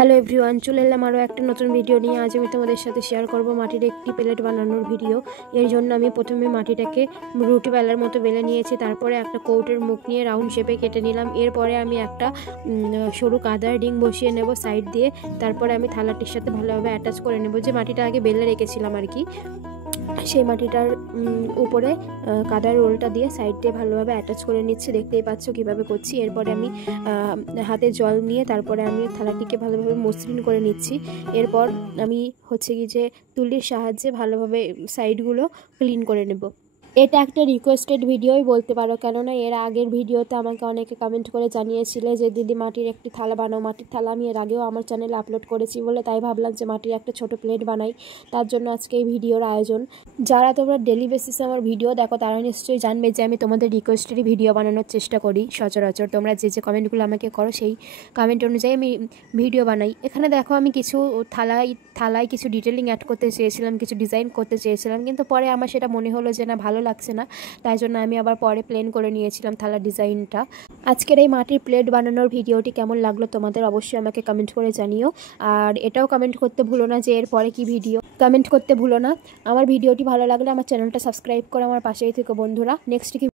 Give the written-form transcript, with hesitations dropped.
Hello everyone, চলে এলাম আরও একটা নতুন ভিডিও নিয়ে। আজ আমি তোমাদের সাথে শেয়ার করব মাটির একটি প্লেট বানানোর ভিডিও। এর জন্য আমি প্রথমে মাটিটাকে রুটি বেলার মতো বেলে নিয়েছি, তারপরে একটা কৌটের মুখ নিয়ে রাউন্ড শেপে কেটে নিলাম। এরপরে আমি একটা সরু কাদার রিং বসিয়ে নেব সাইড দিয়ে, তারপরে আমি থালাটির সাথে ভালোভাবে অ্যাটাচ করে নেব। যে মাটিটা আগে বেলে রেখেছিলাম আর কি, সেই মাটিটার উপরে কাদার রোলটা দিয়ে সাইড দিয়ে ভালোভাবে অ্যাটাচ করে নিচ্ছি। দেখতেই পাচ্ছ কীভাবে করছি। এরপরে আমি হাতে জল নিয়ে তারপরে আমি থালাটিকে ভালোভাবে মসৃণ করে নিচ্ছি। এরপর আমি কি যে তুলির সাহায্যে ভালোভাবে সাইডগুলো ক্লিন করে নেব। এটা একটা রিকোয়েস্টেড ভিডিওই বলতে পারো, কেননা এর আগের ভিডিওতে আমাকে অনেকে কমেন্ট করে জানিয়েছিলে যে দিদি মাটির একটি থালা বানাও। মাটির থালা আমি এর আগেও আমার চ্যানেলে আপলোড করেছি বলে তাই ভাবলাম যে মাটির একটা ছোট প্লেট বানাই, তার জন্য আজকে এই ভিডিওর আয়োজন। যারা তোমরা ডেলি বেসিসে আমার ভিডিও দেখো তারা নিশ্চয়ই জানবে যে আমি তোমাদের রিকোয়েস্টেরই ভিডিও বানানোর চেষ্টা করি সচরাচর। তোমরা যে যে কমেন্টগুলো আমাকে করো সেই কমেন্ট অনুযায়ী আমি ভিডিও বানাই। এখানে দেখো আমি কিছু থালায় কিছু ডিটেলিং অ্যাড করতে চেয়েছিলাম, কিছু ডিজাইন করতে চেয়েছিলাম, কিন্তু পরে আমার সেটা মনে হলো যে না, ভালো লাগছে না, তাই জন্য আমি আবার পরে প্লেন করে নিয়েছিলাম থালার ডিজাইনটা। আজকের এই মাটির প্লেট বানানোর ভিডিওটি কেমন লাগলো তোমাদের অবশ্যই আমাকে কমেন্ট করে জানিও। আর এটাও কমেন্ট করতে ভুলো না যে এরপরে কি ভিডিও, কমেন্ট করতে ভুলো না। আমার ভিডিওটি ভালো লাগলে আমার চ্যানেলটা সাবস্ক্রাইব করে আমার পাশেই থেকো বন্ধুরা। নেক্সট কি